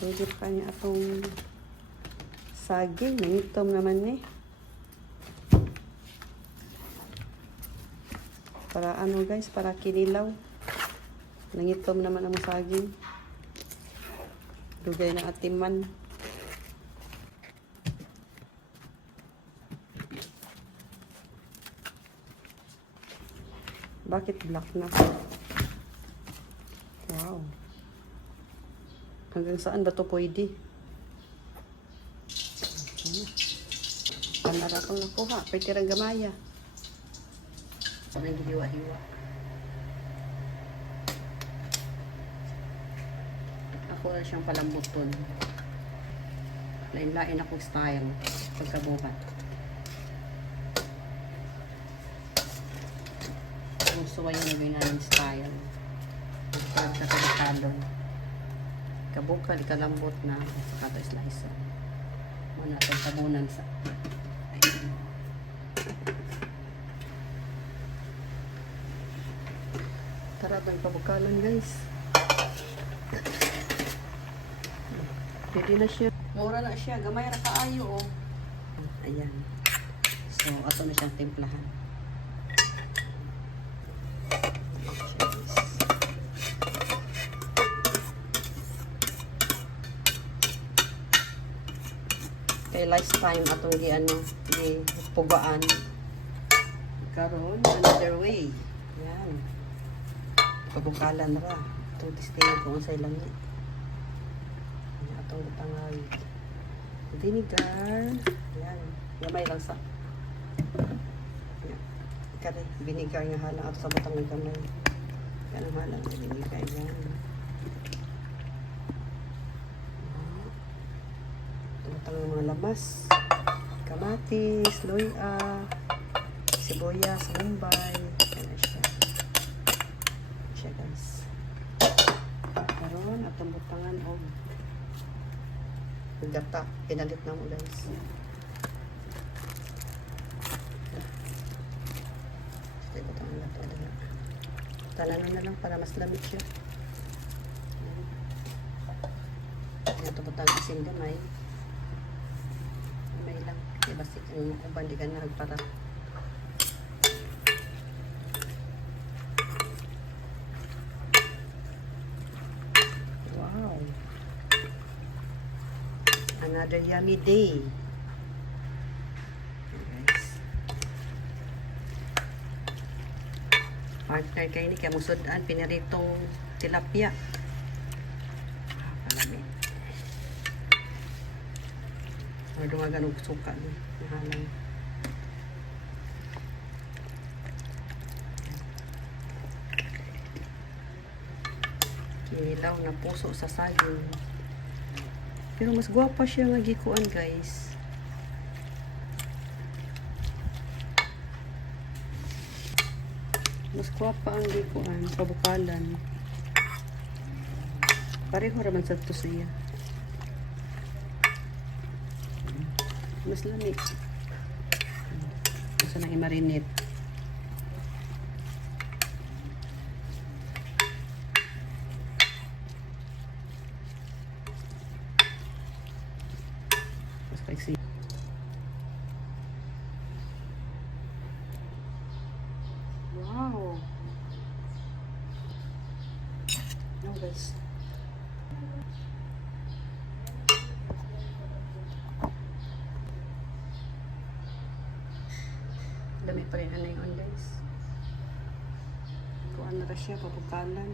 Pwede pa niya atong saging. Nangitom naman eh. Para ano guys, para kinilaw. Nangitom naman ang saging. Dugay na atiman. Bakit black na? Wow. Hanggang saan ba to pwede? Panara ko nakuha. Pwede gamaya. Parang hiwa-hiwa. Ako na siyang palambuton. Lain-lain akong style pagkabuhat. Gusto ko yung nagawin namin style. Pagkakalikado. Kabukal, ikalambot na. Saka ito slice. Muna ito tabunan sa... Tara, ito yung pabukalan guys. Pwede na siya. Mura na siya. Gamay na kaayo oh. Ayan. So, ato na siyang timplahan. Kay lifetime atong gi ano, gi pugaan. Karon another way. Yan. Pabukalan ra. Itong testingan ko unsay lang ni. Atong butangay. Vinegar. Yan. Gamay lang sa. Kare, vinegar nga halang ato sa butang ng gamay. Yan ang halang vinegar. Yan. Lamas. Kamatis, loya, sibuyas, mumbay. Yan na siya. Siya guys. Karon atong butangan og gata. Pinalit na mo guys. Talanan na lang para mas lamig siya. Ito butangan kasing gamay. Basta yung uban di ka na para Wow. Another yummy day. Guys. Partner kayo ni kaya musudan piniritong tilapia. Or nga ganong suka no. Nahalang. Kinilaw na puso sa saging. Pero mas gwapa siya nga gikuan guys. Mas gwapa ang gikuan, pabukalan. Pareho raman sa to siya. Mas lamig. Gusto na i-marinate. Kaiksi. Wow! No guys. Pa rin ano yun guys. Kuha na ra siya, papukalan.